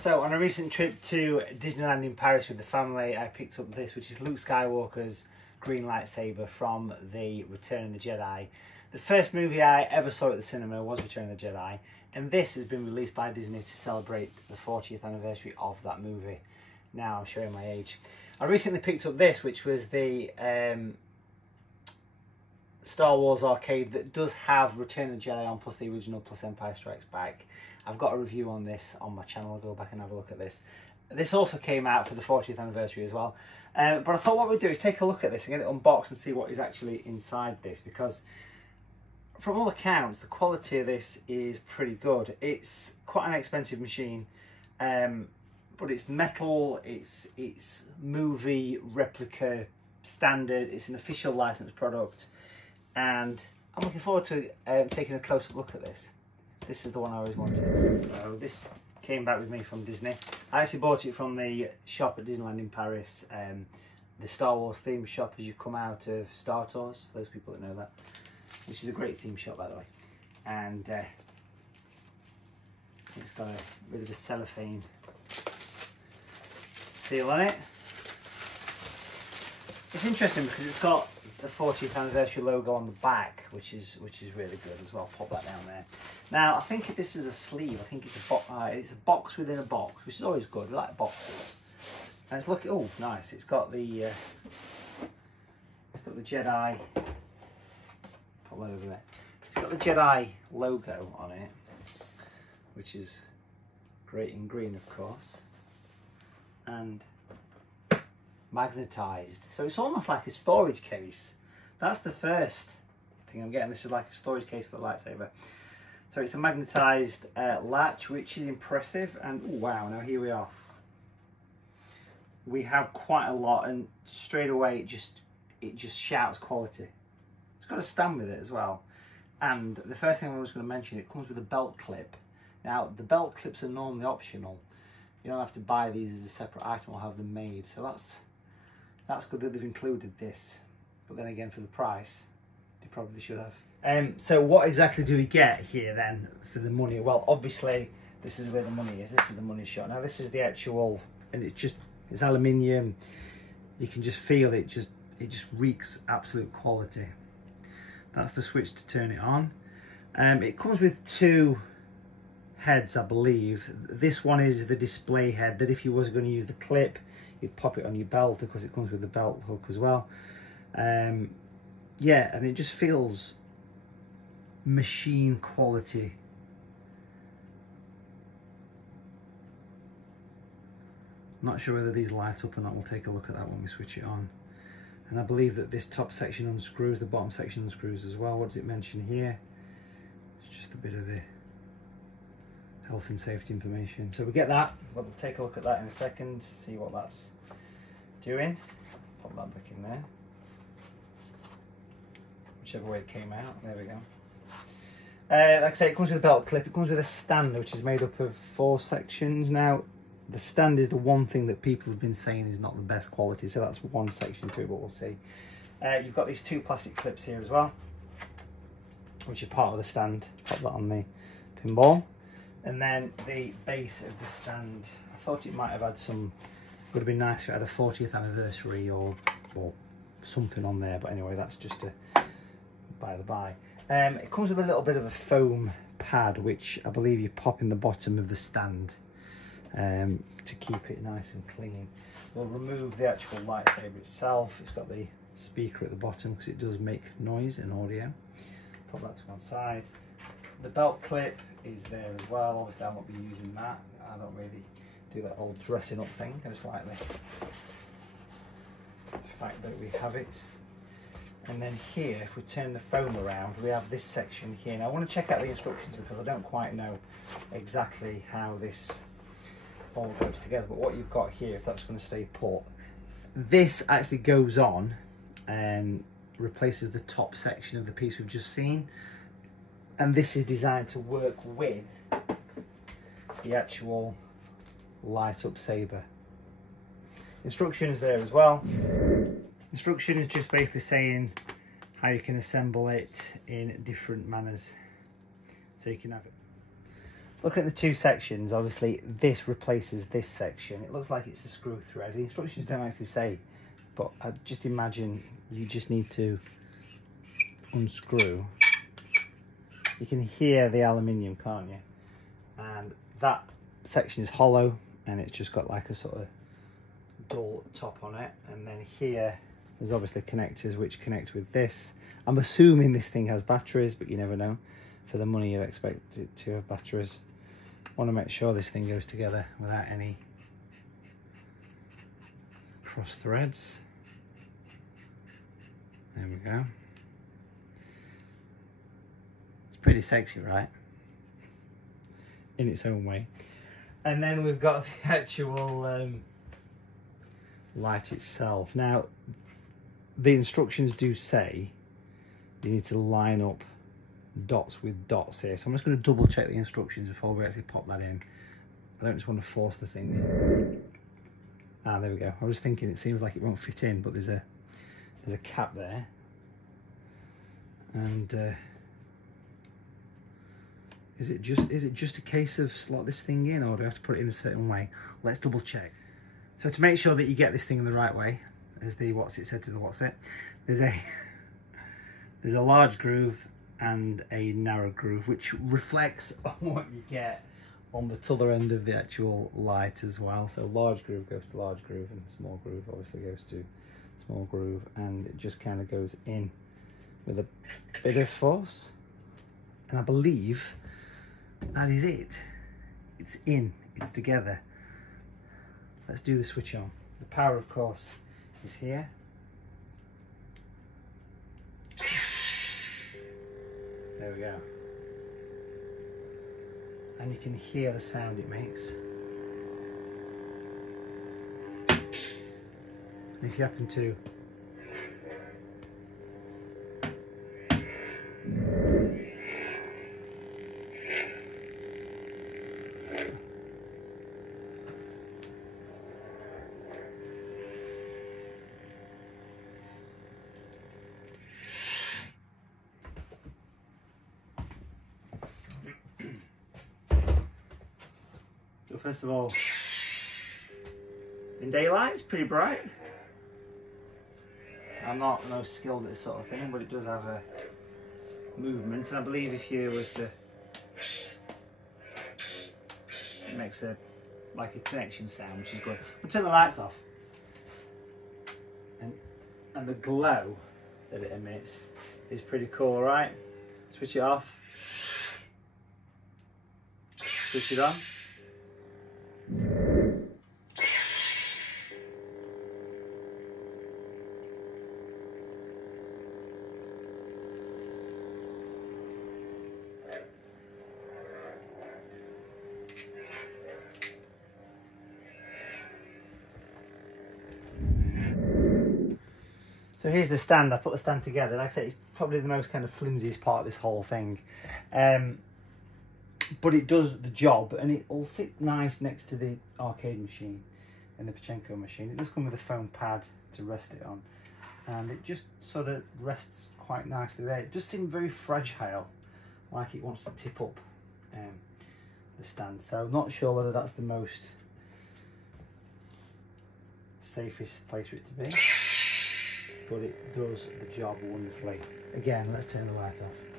So on a recent trip to Disneyland in Paris with the family, I picked up this, which is Luke Skywalker's green lightsaber from the Return of the Jedi. The first movie I ever saw at the cinema was Return of the Jedi, and this has been released by Disney to celebrate the 40th anniversary of that movie. Now I'm showing my age. I recently picked up this, which was the Star Wars arcade that does have Return of the Jedi on, plus the original, plus Empire Strikes Back. I've got a review on this on my channel. I'll go back and have a look at this. This also came out for the 40th anniversary as well. But I thought what we'd do is take a look at this and get it unboxed and see what is actually inside this, because from all accounts the quality of this is pretty good. It's quite an expensive machine, but it's metal, it's movie replica standard, it's an official licensed product, and I'm looking forward to taking a closer look at this. This is the one I always wanted. So this came back with me from Disney. I actually bought it from the shop at Disneyland in Paris, the Star Wars theme shop as you come out of Star Tours, for those people that know that, which is a great theme shop by the way. And it's got a bit of a cellophane seal on it. It's interesting because it's got the 40th anniversary logo on the back, which is really good as well. Pop that down there. Now I think this is a sleeve. I think it's a box within a box, which is always good. We like boxes. And it's looking, oh nice. It's got the Jedi. Pop that over there. It's got the Jedi logo on it, which is great in green, of course, and magnetized, so it's almost like a storage case. That's the first thing I'm getting. This is like a storage case for the lightsaber. So it's a magnetized latch, which is impressive. And oh wow, now here we are. We have quite a lot, and straight away it just shouts quality. It's got a stand with it as well. And the first thing I was going to mention, it comes with a belt clip. Now the belt clips are normally optional. You don't have to buy these as a separate item or have them made. So that's good that they've included this, but then again, for the price, they probably should have. So what exactly do we get here then for the money? Well, obviously this is where the money is. This is the money shot. Now this is the actual, and it's aluminium. You can just feel it. It just reeks absolute quality. That's the switch to turn it on. It comes with two heads, I believe. This one is the display head that if you was going to use the clip, you'd pop it on your belt, because it comes with the belt hook as well. Yeah, and it just feels machine quality. Not sure whether these light up or not. We'll take a look at that when we switch it on. And I believe that this top section unscrews, the bottom section unscrews as well. What does it mention here? It's just a bit of the health and safety information. So we get that. We'll take a look at that in a second, see what that's doing. Pop that back in there. Whichever way it came out. There we go. Like I say, it comes with a belt clip. It comes with a stand, which is made up of 4 sections. Now, the stand is the one thing that people have been saying is not the best quality, so that's one section to it, but we'll see. You've got these 2 plastic clips here as well, which are part of the stand. Pop that on the pinball. And then the base of the stand, I thought it might have had some, would have been nice if it had a 40th anniversary or something on there, but anyway, that's just a by the by. It comes with a little bit of a foam pad, which I believe you pop in the bottom of the stand to keep it nice and clean. We'll remove the actual lightsaber itself. It's got the speaker at the bottom because it does make noise and audio. Put that to one side. The belt clip is there as well. Obviously I won't be using that. I don't really do that whole dressing up thing. I just like the fact that we have it. And then here, if we turn the phone around, we have this section here. Now I want to check out the instructions because I don't quite know exactly how this all goes together. But what you've got here, if that's going to stay put, this actually goes on and replaces the top section of the piece we've just seen. And this is designed to work with the actual light up saber. Instructions there as well. Instruction is just basically saying how you can assemble it in different manners. So you can have it. Looking at the two sections, obviously this replaces this section. It looks like it's a screw thread. The instructions don't actually say, but I just imagine you just need to unscrew. You can hear the aluminium, can't you? And that section is hollow, and it's just got like a sort of dull top on it. And then here, there's obviously connectors which connect with this. I'm assuming this thing has batteries, but you never know. For the money, you'd expect it to have batteries. Want to make sure this thing goes together without any cross threads. There we go. It's pretty sexy, right? In its own way. And then we've got the actual light itself. Now, the instructions do say you need to line up dots with dots here, so I'm just going to double check the instructions before we actually pop that in. I don't just want to force the thing in. Ah, there we go. I was thinking it seems like it won't fit in, but there's a cap there, and is it just a case of slot this thing in, or do I have to put it in a certain way? Let's double check. So to make sure that you get this thing in the right way, as the what's it said to the what's it, there's a large groove and a narrow groove, which reflects on what you get on the other end of the actual light as well. So large groove goes to large groove, and small groove obviously goes to small groove, and it just kind of goes in with a bit of force. And I believe that is it. It's in, it's together. Let's do the switch on. The power, of course, is here. There we go. And you can hear the sound it makes. And if you happen to So first of all, in daylight it's pretty bright. I'm not skilled at this sort of thing, but it does have a movement, and I believe if you was to, it makes like a connection sound, which is good. We'll turn the lights off, and the glow that it emits is pretty cool, right? Switch it off, switch it on. So here's the stand. I put the stand together. Like I say, it's probably the most kind of flimsiest part of this whole thing. But it does the job, and it will sit nice next to the arcade machine and the Pachinko machine. It does come with a foam pad to rest it on, and it just sort of rests quite nicely there. It does seem very fragile, like it wants to tip up the stand. So not sure whether that's the most safest place for it to be, but it does the job wonderfully. Again, let's turn the light off.